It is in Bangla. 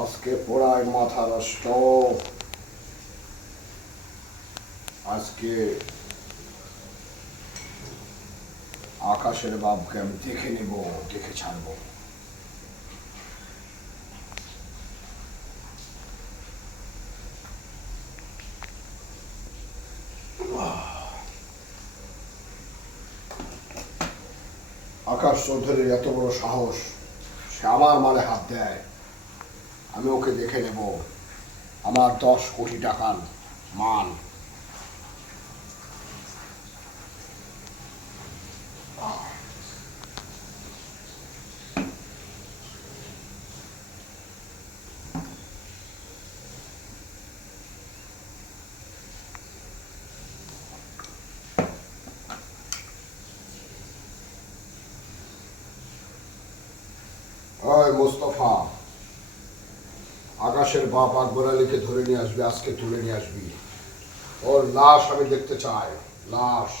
আজকে পোড়ায় মাথা নষ্ট। আজকে আকাশের বাপকে আমি দেখে নেব, দেখে ছাড়বো। আকাশ চৌধুরীর এত বড় সাহস, সে আমার মালে হাত দেয়। আমি ওকে দেখে নেব। আমার 10 কোটি টাকার মাল। ওই মোস্তফা, আকাশের বাপ আকবর আলীকে ধরে নিয়ে আসবি, আজকে তুলে নিয়ে আসবি। ওর লাশ আমি দেখতে চাই, লাশ।